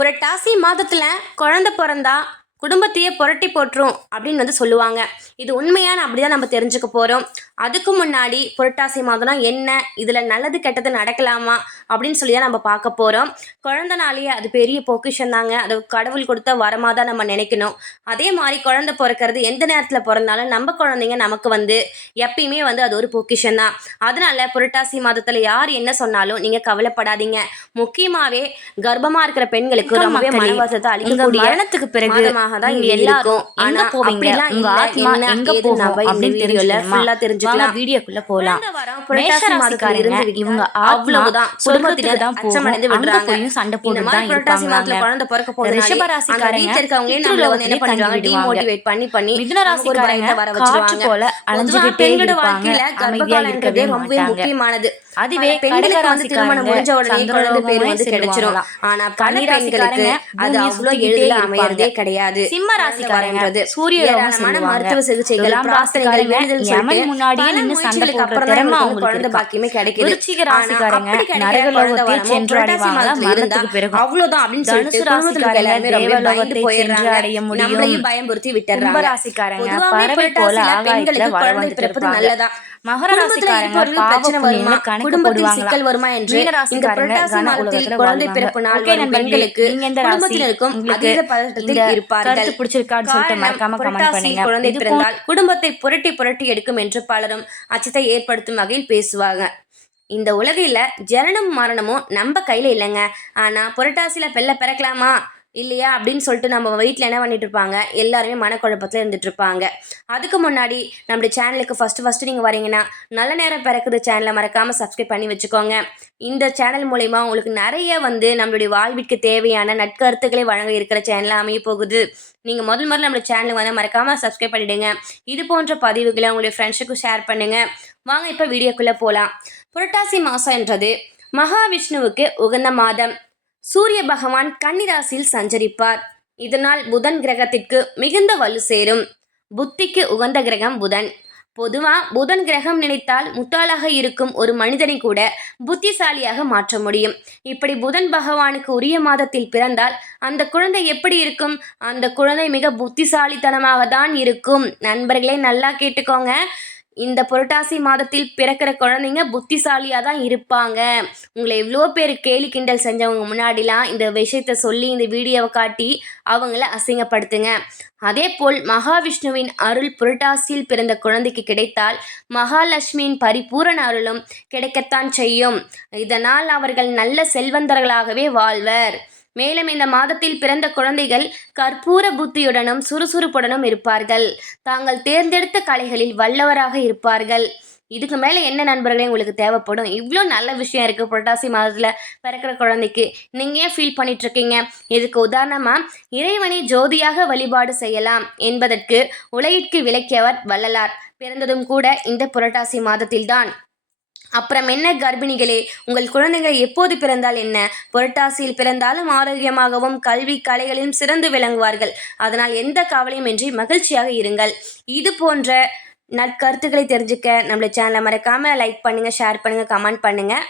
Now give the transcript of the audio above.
புரட்டாசி மாதத்தில் குழந்த பிறந்தா குடும்பத்தையே புரட்டி போட்டுரும் அப்படின்னு வந்து சொல்லுவாங்க. இது உண்மையான அப்படி தான் நம்ம தெரிஞ்சுக்க போகிறோம் அதுக்கு முன்னாடி புரட்டாசி மாதம்னா என்ன? இதில் நல்லது கெட்டது நடக்கலாமா? அப்படின்னு சொல்லி தான் நம்ம பார்க்க போகிறோம் குழந்தனாலேயே அது பெரிய பொக்கிஷன் தாங்க. அது கடவுள் கொடுத்த வரமாக தான் நம்ம நினைக்கணும். அதே மாதிரி குழந்தை பிறக்கிறது எந்த நேரத்தில் பிறந்தாலும் நம்ம குழந்தைங்க நமக்கு வந்து எப்பயுமே வந்து அது ஒரு பொக்கிஷன் தான். அதனால புரட்டாசி மாதத்தில் யார் என்ன சொன்னாலும் நீங்கள் கவலைப்படாதீங்க. முக்கியமாகவே கர்ப்பமாக இருக்கிற பெண்களுக்கு ரொம்பவே மனவாசத்தை அளிக்கக்கூடிய மரணத்துக்கு பிறகு தான் எல்லாரும் இருக்கும். எங்க ஆனா போவீங்க? அப்படிலாம் உங்க இல்ல. ஆத்மா எங்க போகும் அப்படின்னு full ஆ தெரிஞ்சுக்கலாம். வீடியோக்குள்ள வாரம் புரட்டாசி விட்டா இவங்க அவ்வளவுதான். குடும்பத்தினர் சொர்க்கத்துக்கு தான் போகும். அச்சமடைந்து அங்க விடுறாங்க. போயும் சண்டை இந்த போட்டு மாதிரி தான் புரட்டாசி இருப்பாங்க. மாதத்துல குழந்தை பிறக்க போகுதுனாலே ரிஷப அந்த ராசிக்காரங்க வீட்டுல இருக்கவங்களே நம்மள வந்து என்ன பித்ருலோகத்திலே பண்றாங்க? தங்கி விடுவாங்க. டிமோட்டிவேட் பண்ணி பண்ணி மிதுன நமக்கு ஒரு ராசிக்காரங்க பயத்தை வர காற்று வச்சிருவாங்க போல பொதுவா அலைஞ்சுகிட்டே பெண்களோட இருப்பாங்க. வாழ்க்கையில அமைதியா கர்ப்பகாலன்றதே இருக்கவே ரொம்பவே மாட்டாங்க. முக்கியமானது. அதுவே பல பெண்களுக்கு வந்து திருமணம் முடிஞ்ச உடனே குழந்தை பேர் வந்து கிடைச்சிரும். ஆனா அது எளிதில் அமையறதே கிடையாது. சிம்ம ராசிக்காரங்க குழந்தை சூரிய ஏராளமான மருத்துவ சிகிச்சைகள் பிரார்த்தனைகள் வேண்டுதல் முன்னாடியே சண்டை போடுற திறமை இவங்களுக்கு அவங்களுக்கு குழந்தை. பாக்கியமே கிடைக்குது. ஆனா ராசிக்காரங்க அப்படி கிடைக்கிற வரமும் சென்றடைவாங்க மரணத்துக்கு பிறகு அவ்வளவுதான் அப்படின்னு சொல்லிட்டு குடும்பத்துல எல்லாருமே ரொம்ப பயந்து தேவலோகத்தை போயிடுறாங்க சென்று அடைய முடியும். நம்மளையும் பயமுறுத்தி விட்டுறாங்க கும்பராசிக்காரங்க பறவை போல ஆகாயத்துல குழந்தை வந்துட்டு. நல்லதா மகர ராசிக்காரங்க பிரச்சனை வருமா குடும்பத்தில்? சிக்கல் வருமா என்று மீன இந்த ராசிக்காரங்க புரட்டாசி மாதத்தில் குழந்தை. பிறப்பு நாள் பெண்களுக்கு ராசி? குடும்பத்தினருக்கும் அதீத பதட்டத்தில் இந்த இருப்பார்கள் பிடிச்சிருக்கான்னு சொல்லிட்டு மறக்காம கமெண்ட் பண்ணுங்க குழந்தை பிறந்தால் குடும்பத்தை புரட்டி புரட்டி எடுக்கும் என்று பலரும் அச்சத்தை ஏற்படுத்தும் வகையில் பேசுவாங்க இந்த உலகில் ஜனனம் மரணமும் நம்ம கையில் இல்லைங்க. ஆனால் புரட்டாசியில் பெல்ல பிறக்கலாமா? இல்லையா? அப்படின்னு சொல்லிட்டு நம்ம வீட்டில் என்ன பண்ணிட்டு இருப்பாங்க எல்லாருமே மனக்குழப்பத்தில் இருந்துட்டு இருப்பாங்க அதுக்கு முன்னாடி நம்மளுடைய சேனலுக்கு ஃபஸ்ட்டு ஃபஸ்ட்டு நீங்கள் வரீங்கன்னா நல்ல நேரம் பிறக்குது சேனலை மறக்காமல் சப்ஸ்கிரைப் பண்ணி வச்சுக்கோங்க. இந்த சேனல் மூலயமா உங்களுக்கு நிறைய வந்து நம்மளுடைய வாழ்விற்கு தேவையான நட்கருத்துக்களை வழங்க இருக்கிற சேனலாக அமைய போகுது. நீங்கள் முதல் முதல்ல நம்மளோட சேனலுக்கு வந்து மறக்காமல் சப்ஸ்கிரைப் பண்ணிவிடுங்க இது போன்ற பதிவுகளை உங்களுடைய ஃப்ரெண்ட்ஸுக்கும் ஷேர் பண்ணுங்கள் வாங்க இப்போ வீடியோக்குள்ளே போகலாம் புரட்டாசி மாதம் என்றது மகாவிஷ்ணுவுக்கு உகந்த மாதம். சூரிய பகவான் கன்னிராசியில் சஞ்சரிப்பார். இதனால் புதன் கிரகத்திற்கு மிகுந்த வலு சேரும். புத்திக்கு உகந்த கிரகம் புதன். பொதுவா புதன் கிரகம் நினைத்தால் முட்டாளாக இருக்கும் ஒரு மனிதனை கூட புத்திசாலியாக மாற்ற முடியும். இப்படி புதன் பகவானுக்கு உரிய மாதத்தில் பிறந்தால் அந்த குழந்தை எப்படி இருக்கும்? அந்த குழந்தை மிக புத்திசாலித்தனமாக தான் இருக்கும். நண்பர்களே நல்லா கேட்டுக்கோங்க. இந்த புரட்டாசி மாதத்தில் பிறக்கிற குழந்தைங்க புத்திசாலியாக தான் இருப்பாங்க. உங்களை எவ்வளோ பேர் கேலி கிண்டல் செஞ்சவங்க முன்னாடிலாம் இந்த விஷயத்த சொல்லி இந்த வீடியோவை காட்டி அவங்கள அசிங்கப்படுத்துங்க. அதே போல் மகாவிஷ்ணுவின் அருள் புரட்டாசியில் பிறந்த குழந்தைக்கு கிடைத்தால் மகாலட்சுமியின் பரிபூரண அருளும் கிடைக்கத்தான் செய்யும். இதனால் அவர்கள் நல்ல செல்வந்தர்களாகவே வாழ்வர். மேலும் இந்த மாதத்தில் பிறந்த குழந்தைகள் கற்பூர புத்தியுடனும் சுறுசுறுப்புடனும் இருப்பார்கள். தாங்கள் தேர்ந்தெடுத்த கலைகளில் வல்லவராக இருப்பார்கள். இதுக்கு மேலே என்ன நண்பர்களே உங்களுக்கு தேவைப்படும்? இவ்வளோ நல்ல விஷயம் இருக்குது புரட்டாசி மாதத்தில் பிறக்கிற குழந்தைக்கு. நீங்கள் ஏன் ஃபீல் பண்ணிட்டு இருக்கீங்க இதுக்கு உதாரணமாக இறைவனை ஜோதியாக வழிபாடு செய்யலாம் என்பதற்கு உலகிற்கு விளக்கியவர் வள்ளலார். பிறந்ததும் கூட இந்த புரட்டாசி மாதத்தில்தான். அப்புறம் என்ன கர்ப்பிணிகளே? உங்கள் குழந்தைகள் எப்போது பிறந்தால் என்ன? புரட்டாசியில் பிறந்தாலும் ஆரோக்கியமாகவும் கல்வி கலைகளிலும் சிறந்து விளங்குவார்கள். அதனால் எந்த கவலையும் இன்றி மகிழ்ச்சியாக இருங்கள். இது போன்ற நற்கருத்துக்களை தெரிஞ்சுக்க நம்மளோட சேனலை மறக்காமல் லைக் பண்ணுங்கள் ஷேர் பண்ணுங்கள் கமெண்ட் பண்ணுங்கள்